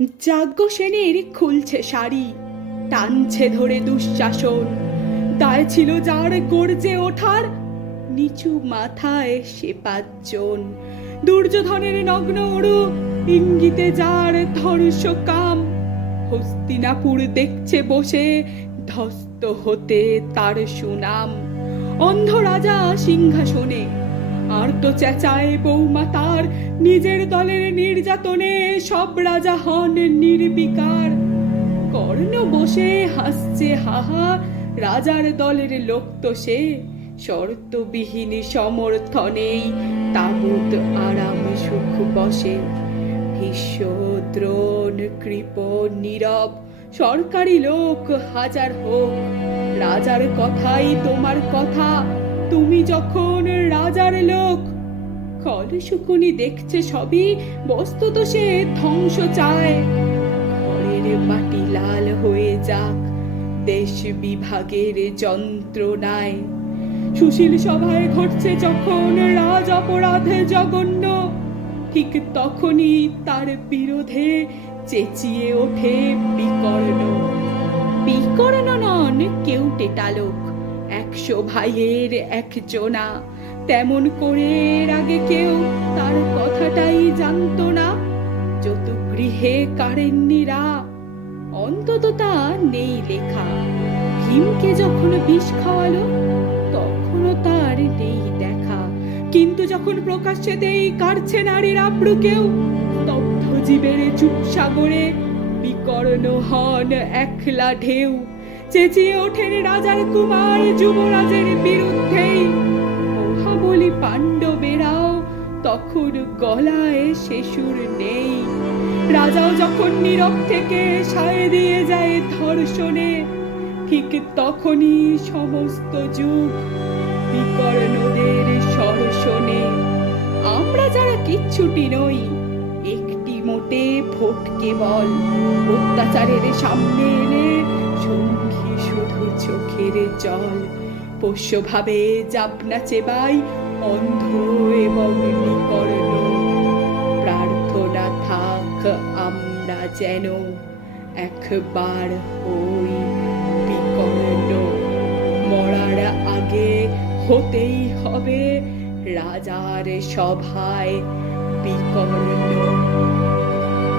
যাজ্ঞ সেনের খুলছে শাড়ি, টানছে ধরে দুঃশাসন। দায় ছিল যার গর্জে ওঠার, নিচু মাথায় সে ৫ জন। দুর্যোধনের নগ্ন অরু, ইঙ্গিতে যার ধর্ষ কাম। হস্তিনাপুর দেখছে বসে, ধ্বস্ত হতে তার সুনাম। অন্ধ রাজা সিংহাসনে, আর্ত চেঁচায় বৌমা তার। নিজের দলের নির্যাতনে সব রাজা হন নির্বিকার। কর্ণ বসে হাসছে হাহা, রাজার দলের লোক তো সে। শর্তবিহীন সমর্থনেই তাবৎ আরাম সুখ বসে। ভীষ্ম, দ্রোণ, কৃপ, নীরব, সরকারি লোক হাজার হোক, রাজার কথাই তোমার কথা, তুমি যখন রাজার লোক। কলসুকুনি দেখছে সবই, বস্তুত সে ধ্বংস চায়। ঘরের মাটি লাল হয়ে যাক দেশ বিভাগের যন্ত্রণায়। সুশীল সভায় ঘটছে যখন রাজ অপরাধে জঘন্য, ঠিক তখনই তার বিরোধে চেঁচিয়ে ওঠে বিকর্ণ। বিকর্ণ নন কেউ টেটালোক, ১০০ ভাইয়ের একজনা। তেমন করে এর আগে কেউ তার কথাটাই জানতো না। যত গৃহে কারেন্নিরা, অন্তত তা নেই লেখা। ভীমকে যখন বিষ খাওয়ালো, তখনও তার নেই দেখা। কিন্তু যখন প্রকাশ্যেতেই কাটছে নারীর আব্রু কেউ, স্তব্ধ জীবের চুপ সাগরে বিকর্ণ হন একলা ঢেউ। চেঁচিয়ে ওঠেন রাজার কুমার যুবরাজের বিরুদ্ধেই। মহাবলী পাণ্ডবেরাও তখন গলায় সে সুর নেই। রাজাও যখন নীরব থেকে সায় দিয়ে যায় ধর্ষণে, ঠিক তখনই সমস্ত যুগ বিকর্ণদের সরসনে। আমরা যারা কিচ্ছুটি নই, একটি মোটে ভোট কেবল, অত্যাচারের সামনে এলে সঙ্গী শুধু চোখের জল। পোষ্যভাবে যাবনা চেবাই অন্ধ এবং নিকর্ণ। প্রার্থনা থাক আমরা যেন একবার হই বিকর্ণ। মরার আগে হতেই হবে রাজার সভায় বিকর্ণ।